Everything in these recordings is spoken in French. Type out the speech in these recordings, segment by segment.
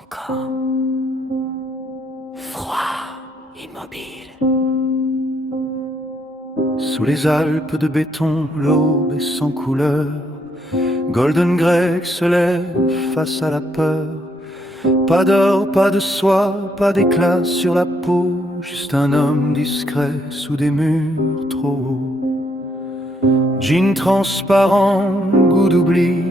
Encore. Froid, immobile. Sous les Alpes de béton, l'aube est sans couleur. Golden Greg se lève face à la peur. Pas d'or, pas de soie, pas d'éclat sur la peau. Juste un homme discret sous des murs trop hauts. Jean transparent, goût d'oubli.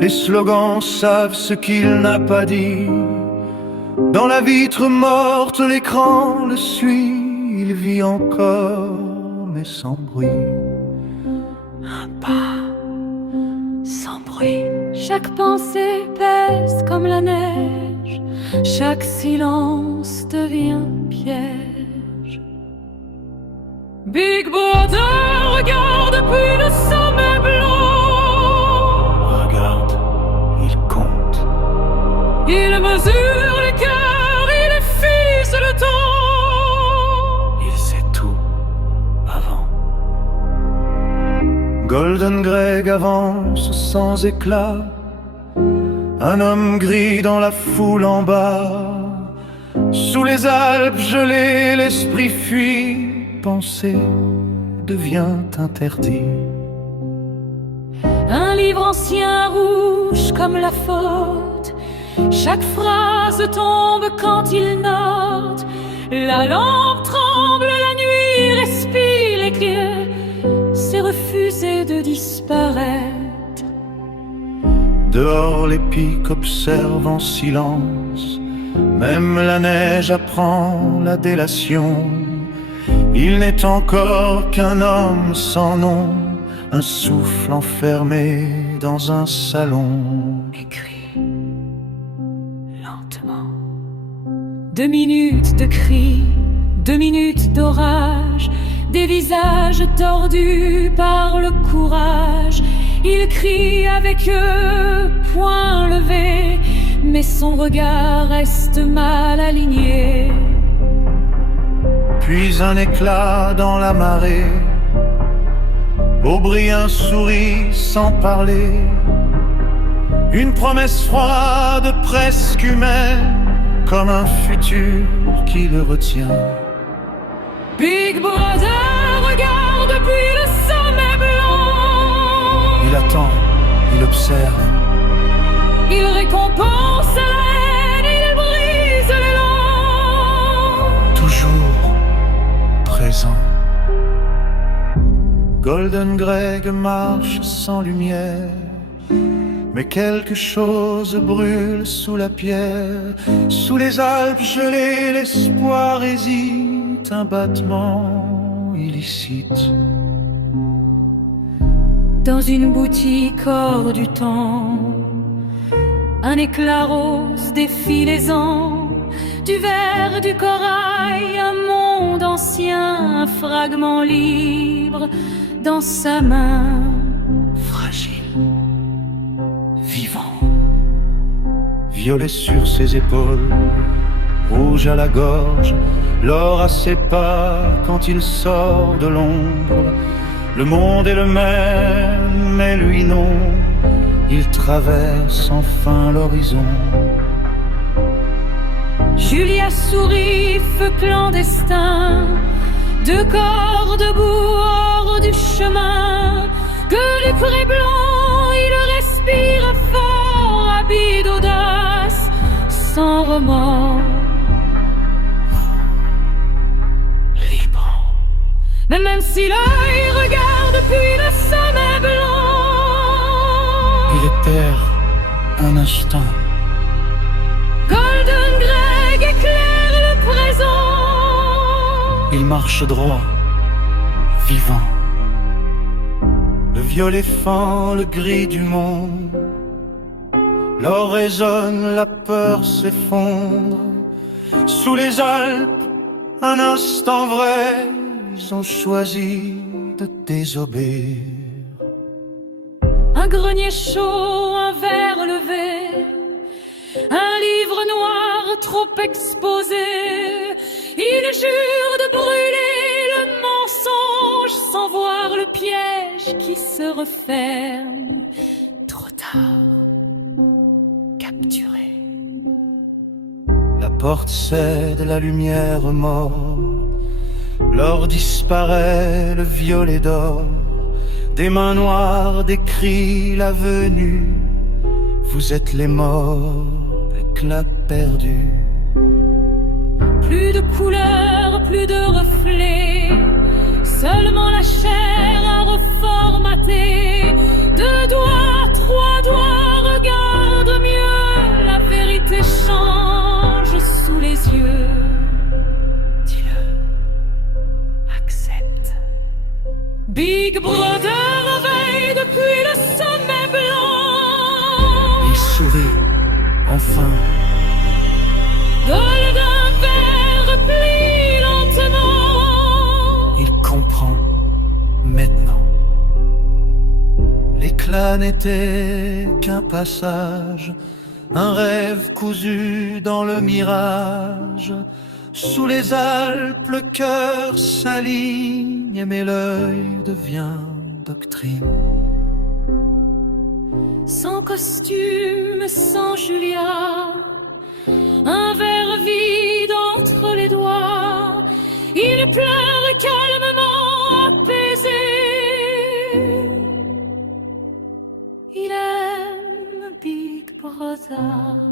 Les slogans savent ce qu'il n'a pas dit. Dans la vitre morte, l'écran le suit. Il vit encore, mais sans bruit. Un pas, sans bruit. Chaque pensée pèse comme la neige. Chaque silence devient piège. Big Brother regarde depuis le sommet blanc. Regarde, il compte. Il mesure les cœurs, il effise le temps. Il sait tout avant. Golden Greg avance sans éclat. Un homme gris dans la foule en bas. Sous les Alpes gelées, l'esprit fuit. Penser devient interdit. Un livre ancien rouge comme la faute. Chaque phrase tombe quand il note. La lampe tremble, la nuit respire. Écrire, c'est refuser de disparaître. Dehors les pics observent en silence. Même la neige apprend la délation. Il n'est encore qu'un homme sans nom. Un souffle enfermé dans un salon. Écrit lentement. 2 minutes de cris, 2 minutes d'orage. Des visages tordus par le courage. Il crie avec eux, poing levé, mais son regard reste mal aligné. Puis un éclat dans la marée. Aubryen sourit sans parler. Une promesse froide, presque humaine, comme un futur qui le retient. Big Brother regarde depuis le sommet blanc. Il attend, il observe. Il récompense la haine, il brise l'élan. Toujours présent. Golden Greg marche sans lumière. Mais quelque chose brûle sous la pierre. Sous les Alpes gelées, l'espoir hésite. Un battement illicite. Dans une boutique hors du temps, un éclat rose défie les ans. Du verre, du corail, un monde ancien, un fragment libre dans sa main. Fragile, vivant. Violet sur ses épaules, rouge à la gorge, l'or à ses pas quand il sort de l'ombre. Le monde est le même, mais lui non. Il traverse enfin l'horizon. Julia sourit, feu clandestin. 2 corps debout hors du chemin. Que du pré blanc, il respire fort, habit d'audace, sans remords. Mais même si l'œil regarde depuis le sommet blanc, Il éterre un instant. Golden Greg éclaire le présent. Il marche droit, vivant. Le violet fend le gris du monde. L'or résonne, la peur s'effondre. Sous les Alpes, un instant vrai. Ils ont choisi de désobéir. Un grenier chaud, un verre levé, un livre noir trop exposé. Il jure de brûler le mensonge sans voir le piège qui se referme. Trop tard. Capturé. porte cède, la lumière mord. L'or disparaît, le violet d'or. Des mains noires décrient la venue. Vous êtes les morts, éclat perdu. Plus de couleurs, plus de reflets, seulement la chair à reformater. Deux doigts, trois doigts, regarde mieux, la vérité change sous les yeux. Dis-le. Accepte. Big Brother veille depuis le sommet blanc. Il sourit, enfin. Golden Bear replie lentement. Il comprend maintenant. L'éclat n'était qu'un passage, un rêve cousu dans le mirage. Sous les Alpes, le cœur s'aligne, mais l'œil devient doctrine. Sans costume, sans Julia, un verre vide entre les doigts. Il pleure calmement, apaisé. Il aime Big Brother.